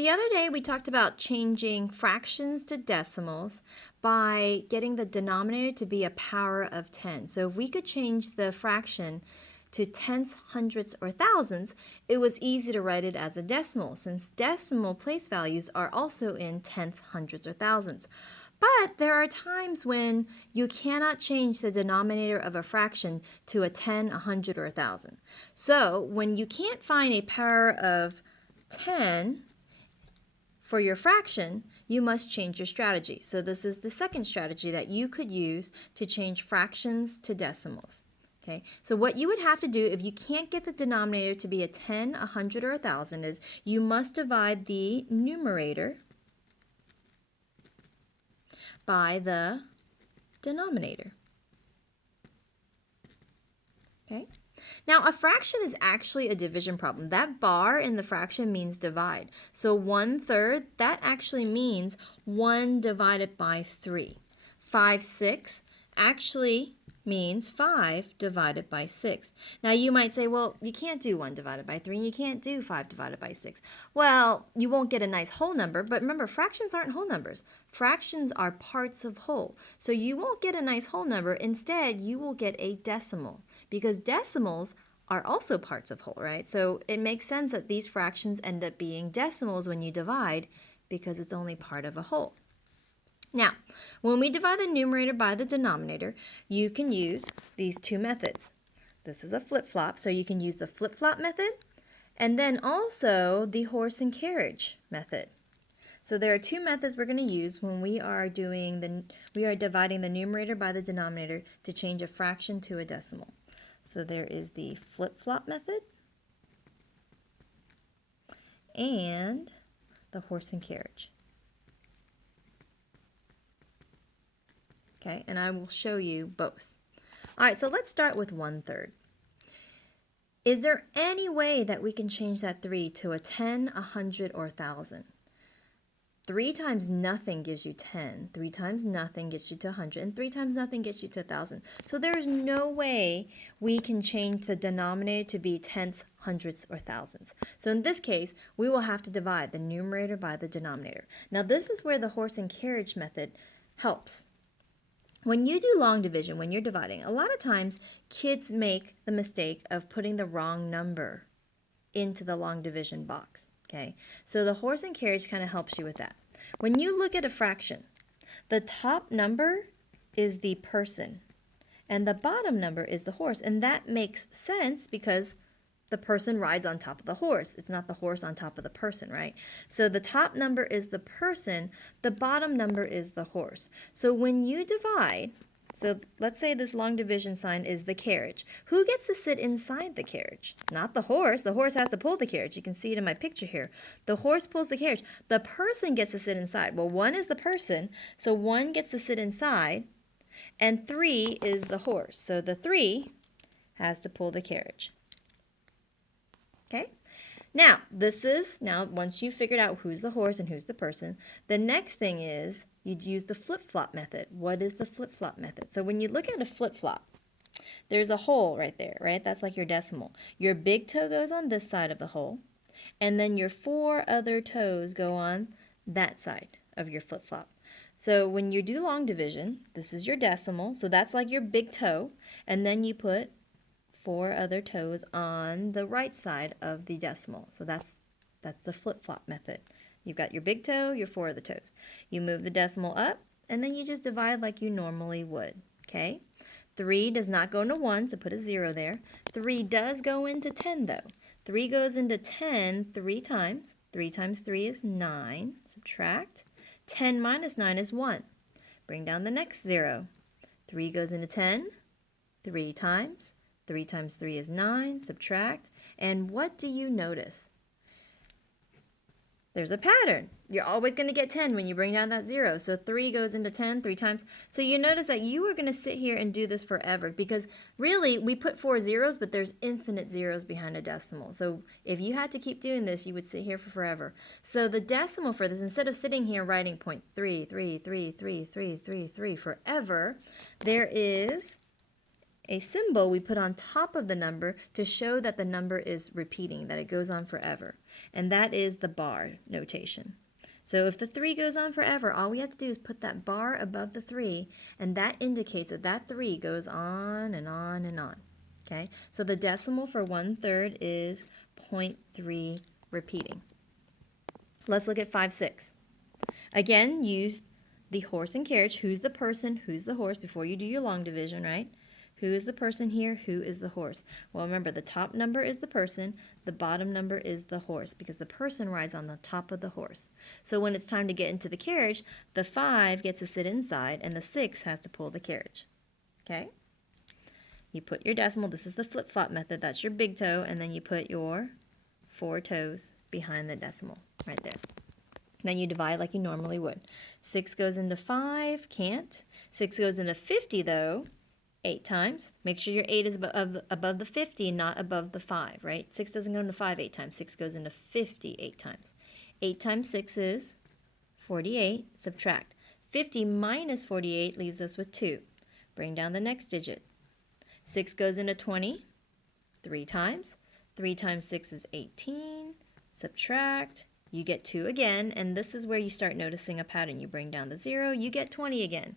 The other day we talked about changing fractions to decimals by getting the denominator to be a power of 10. So if we could change the fraction to tenths, hundredths, or thousands, it was easy to write it as a decimal, since decimal place values are also in tenths, hundredths, or thousands. But there are times when you cannot change the denominator of a fraction to a 10, a 100, or a 1,000. So when you can't find a power of 10 for your fraction, you must change your strategy. So this is the second strategy that you could use to change fractions to decimals. Okay, so what you would have to do if you can't get the denominator to be a 10, a 100, or a 1,000 is you must divide the numerator by the denominator. Okay? Now, a fraction is actually a division problem. That bar in the fraction means divide. So 1/3, that actually means 1 divided by 3. 5/6 actually means 5 divided by 6. Now, you might say, well, you can't do 1 divided by 3, and you can't do 5 divided by 6. Well, you won't get a nice whole number, but remember, fractions aren't whole numbers. Fractions are parts of whole. So you won't get a nice whole number. Instead, you will get a decimal, because decimals are also parts of whole, right? So it makes sense that these fractions end up being decimals when you divide, because it's only part of a whole. Now, when we divide the numerator by the denominator, you can use these two methods. This is a flip-flop, so you can use the flip-flop method and then also the horse and carriage method. So there are two methods we're going to use when we are dividing the numerator by the denominator to change a fraction to a decimal. So there is the flip-flop method and the horse and carriage. Okay, and I will show you both. All right, so let's start with 1/3. Is there any way that we can change that 3 to a 10, a 100, or a 1,000? 3 times nothing gives you 10, 3 times nothing gets you to 100, and 3 times nothing gets you to 1,000. So there is no way we can change the denominator to be tenths, hundredths, or thousands. So in this case, we will have to divide the numerator by the denominator. Now this is where the horse and carriage method helps. When you do long division, when you're dividing, a lot of times kids make the mistake of putting the wrong number into the long division box. Okay, so the horse and carriage kind of helps you with that. When you look at a fraction, the top number is the person and the bottom number is the horse, and that makes sense because the person rides on top of the horse. It's not the horse on top of the person, right? So the top number is the person, the bottom number is the horse. So when you divide, so let's say this long division sign is the carriage. Who gets to sit inside the carriage? Not the horse. The horse has to pull the carriage. You can see it in my picture here. The horse pulls the carriage. The person gets to sit inside. Well, 1 is the person, so 1 gets to sit inside, and 3 is the horse. So the 3 has to pull the carriage. Okay? Now, once you've figured out who's the horse and who's the person, the next thing is you'd use the flip-flop method. What is the flip-flop method? So when you look at a flip-flop, there's a hole right there, right? That's like your decimal. Your big toe goes on this side of the hole, and then your 4 other toes go on that side of your flip-flop. So when you do long division, this is your decimal, so that's like your big toe, and then you put 4 other toes on the right side of the decimal. So that's the flip-flop method. You've got your big toe, your 4 other toes. You move the decimal up, and then you just divide like you normally would, okay? 3 does not go into 1, so put a 0 there. 3 does go into 10, though. 3 goes into 10 3 times. 3 times 3 is 9. Subtract. 10 minus 9 is 1. Bring down the next 0. 3 goes into 10 3 times. 3 times 3 is 9, subtract, and what do you notice? There's a pattern. You're always going to get 10 when you bring down that 0. So 3 goes into 10 3 times. So you notice that you are going to sit here and do this forever, because really we put 4 zeros, but there's infinite zeros behind a decimal. So if you had to keep doing this, you would sit here for forever. So the decimal for this, instead of sitting here writing 0.3333333 forever, there is a symbol we put on top of the number to show that the number is repeating, that it goes on forever. And that is the bar notation. So if the 3 goes on forever, all we have to do is put that bar above the 3, and that indicates that that 3 goes on and on and on. Okay, so the decimal for 1/3 is 0.3 repeating. Let's look at 5/6. Again, use the horse and carriage. Who's the person? Who's the horse? Before you do your long division, right? Who is the person here? Who is the horse? Well, remember, the top number is the person. The bottom number is the horse because the person rides on the top of the horse. So when it's time to get into the carriage, the 5 gets to sit inside and the 6 has to pull the carriage. Okay? You put your decimal. This is the flip-flop method. That's your big toe. And then you put your 4 toes behind the decimal right there. Then you divide like you normally would. 6 goes into 5. Can't. 6 goes into 50, though. 8 times. Make sure your 8 is above the 50, not above the 5, right? 6 doesn't go into 5 8 times. 6 goes into 50 8 times. 8 times 6 is 48. Subtract. 50 minus 48 leaves us with 2. Bring down the next digit. 6 goes into 20 3 times. 3 times 6 is 18. Subtract. You get 2 again, and this is where you start noticing a pattern. You bring down the 0, you get 20 again.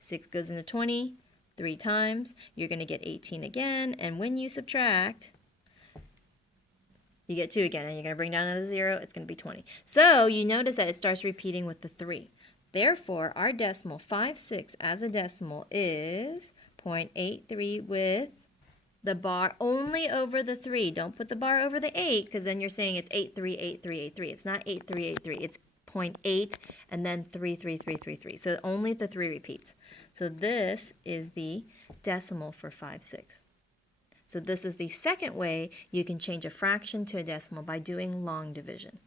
6 goes into 20 3 times, you're going to get 18 again, and when you subtract, you get 2 again, and you're going to bring down another 0, it's going to be 20. So you notice that it starts repeating with the 3. Therefore, our decimal 5/6 as a decimal is 0.83 with the bar only over the 3. Don't put the bar over the 8 because then you're saying it's 838383. It's not 8383. It's 0.8 and then 33333. So only the 3 repeats. So this is the decimal for 5/6. So this is the second way you can change a fraction to a decimal by doing long division.